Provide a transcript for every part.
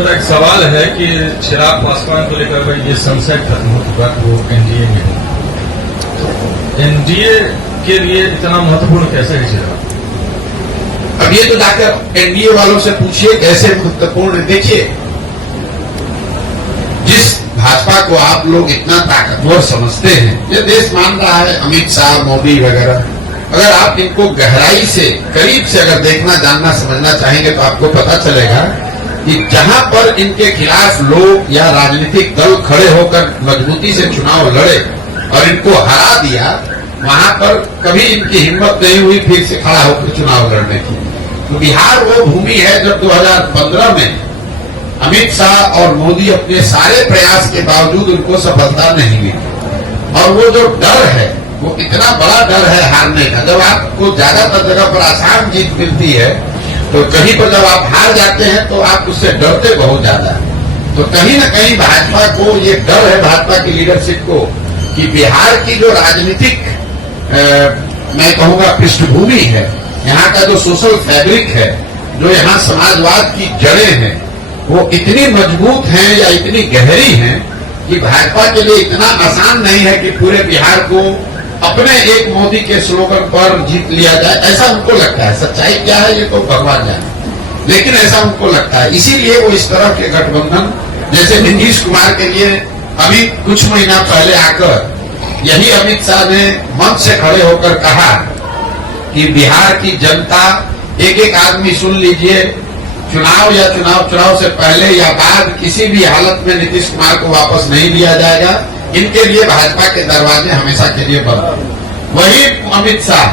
मेरा एक सवाल है कि चिराग पासवान को लेकर भाई ये सनसेट खत्म हो चुका वो एनडीए में है, एनडीए के लिए इतना महत्वपूर्ण कैसे है चिराग? अब ये तो जाकर एनडीए वालों से पूछिए कैसे महत्वपूर्ण। देखिए, जिस भाजपा को आप लोग इतना ताकतवर समझते हैं, ये देश मान रहा है अमित शाह, मोदी वगैरह, अगर आप इनको गहराई से करीब से अगर देखना, जानना, समझना चाहेंगे तो आपको पता चलेगा कि जहां पर इनके खिलाफ लोग या राजनीतिक दल खड़े होकर मजबूती से चुनाव लड़े और इनको हरा दिया, वहां पर कभी इनकी हिम्मत नहीं हुई फिर से खड़ा होकर चुनाव लड़ने की। तो बिहार वो भूमि है जब 2015 में अमित शाह और मोदी अपने सारे प्रयास के बावजूद उनको सफलता नहीं मिली। और वो जो डर है, वो इतना बड़ा डर है हारने का। जब आपको ज्यादातर जगह पर आसान जीत मिलती है तो कहीं पर जब आप हार जाते हैं तो आप उससे डरते बहुत ज्यादा है। तो कहीं न कहीं भाजपा को ये डर है, भाजपा की लीडरशिप को, कि बिहार की जो राजनीतिक मैं कहूंगा पृष्ठभूमि है, यहाँ का जो सोशल फैब्रिक है, जो यहाँ समाजवाद की जड़ें हैं, वो इतनी मजबूत हैं या इतनी गहरी हैं कि भाजपा के लिए इतना आसान नहीं है कि पूरे बिहार को अपने एक मोदी के स्लोगन पर जीत लिया जाए। ऐसा उनको लगता है। सच्चाई क्या है ये तो भगवान जाने, लेकिन ऐसा उनको लगता है। इसीलिए वो इस तरह के गठबंधन, जैसे नीतीश कुमार के लिए अभी कुछ महीना पहले आकर यही अमित शाह ने मंच से खड़े होकर कहा कि बिहार की जनता, एक एक आदमी सुन लीजिए, चुनाव या चुनाव से पहले या बाद किसी भी हालत में नीतीश कुमार को वापस नहीं लिया जाएगा। इनके लिए भाजपा के दरवाजे हमेशा के लिए बंद। वही अमित शाह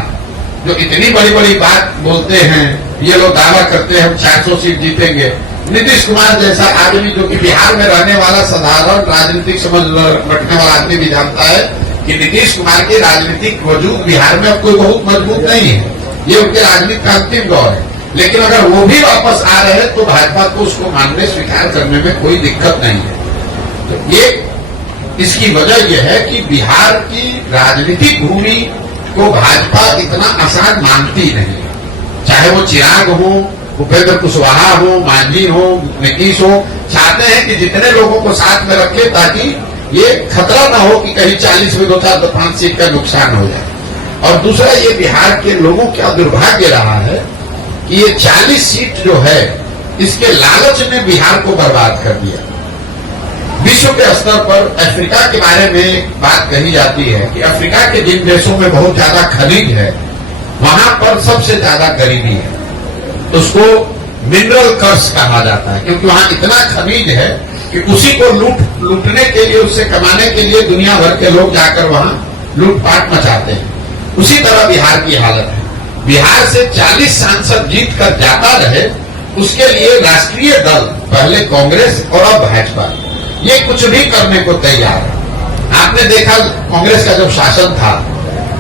जो इतनी बड़ी बड़ी बात बोलते हैं, ये लोग दावा करते हैं हम 400 सीट जीतेंगे। नीतीश कुमार जैसा आदमी जो कि बिहार में रहने वाला साधारण राजनीतिक समझ रखने वाला आदमी भी जानता है कि नीतीश कुमार के राजनीतिक वजूद बिहार में अब कोई बहुत मजबूत नहीं है। ये उनके राजनीति का अंतिम दौर है। लेकिन अगर वो भी वापस आ रहे हैं तो भाजपा को उसको मानने, स्वीकार करने में कोई दिक्कत नहीं है। तो ये इसकी वजह यह है कि बिहार की राजनीतिक भूमि को भाजपा इतना आसान मानती नहीं है। चाहे वो चिराग हो, उपेंद्र कुशवाहा हो, मांझी हो, नीतीश हो, चाहते हैं कि जितने लोगों को साथ में रखे ताकि ये खतरा ना हो कि कहीं 40 में 2-4-5 सीट का नुकसान हो जाए। और दूसरा, ये बिहार के लोगों का दुर्भाग्य रहा है कि ये 40 सीट जो है, इसके लालच ने बिहार को बर्बाद कर दिया। विश्व के स्तर पर अफ्रीका के बारे में बात कही जाती है कि अफ्रीका के जिन देशों में बहुत ज्यादा खनिज है, वहां पर सबसे ज्यादा गरीबी है। उसको मिनरल कर्स कहा जाता है, क्योंकि वहां इतना खनिज है कि उसी को लूटने के लिए, उससे कमाने के लिए दुनिया भर के लोग जाकर वहां लूटपाट मचाते हैं। उसी तरह बिहार की हालत है। बिहार से 40 सांसद जीत कर जाता रहे, उसके लिए राष्ट्रीय दल, पहले कांग्रेस और अब भाजपा, ये कुछ भी करने को तैयार है। आपने देखा कांग्रेस का जब शासन था,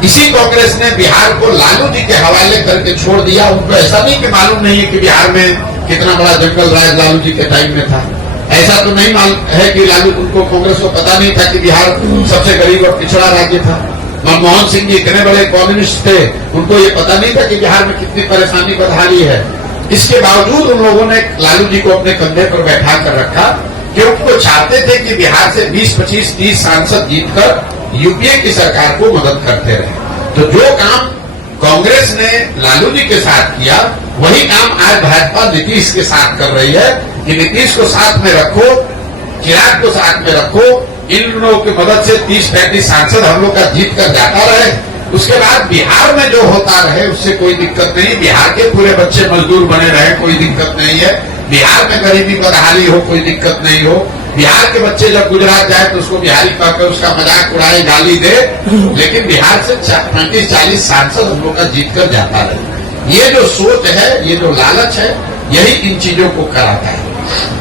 इसी कांग्रेस ने बिहार को लालू जी के हवाले करके छोड़ दिया। उनको ऐसा नहीं कि मालूम नहीं है कि बिहार में कितना बड़ा जंगल राज लालू जी के टाइम में था। ऐसा तो नहीं मालूम है कि लालू, उनको कांग्रेस को पता नहीं था कि बिहार सबसे गरीब और पिछड़ा राज्य था। मनमोहन सिंह जी इतने बड़े कम्युनिस्ट थे, उनको ये पता नहीं था कि बिहार में कितनी परेशानी बदहाली है। इसके बावजूद उन लोगों ने लालू जी को अपने कंधे पर बैठा कर रखा, क्योंकि वो चाहते थे कि बिहार से 20, 25, 30 सांसद जीतकर यूपीए की सरकार को मदद करते रहे। तो जो काम कांग्रेस ने लालू जी के साथ किया, वही काम आज भाजपा नीतीश के साथ कर रही है कि नीतीश को साथ में रखो, चिराग को साथ में रखो, इन लोगों की मदद से 30-35 सांसद हम लोग का जीत कर जाता रहे। उसके बाद बिहार में जो होता रहे उससे कोई दिक्कत नहीं। बिहार के पूरे बच्चे मजदूर बने रहे, कोई दिक्कत नहीं है। बिहार में गरीबी बदहाली हो, कोई दिक्कत नहीं हो। बिहार के बच्चे जब गुजरात जाए तो उसको बिहारी कहकर उसका मजाक उड़ाए, गाली दे, लेकिन बिहार से 35-40 सांसद हम लोग का जीत कर जाता रहे। ये जो सोच है, ये जो लालच है, यही इन चीजों को कराता है।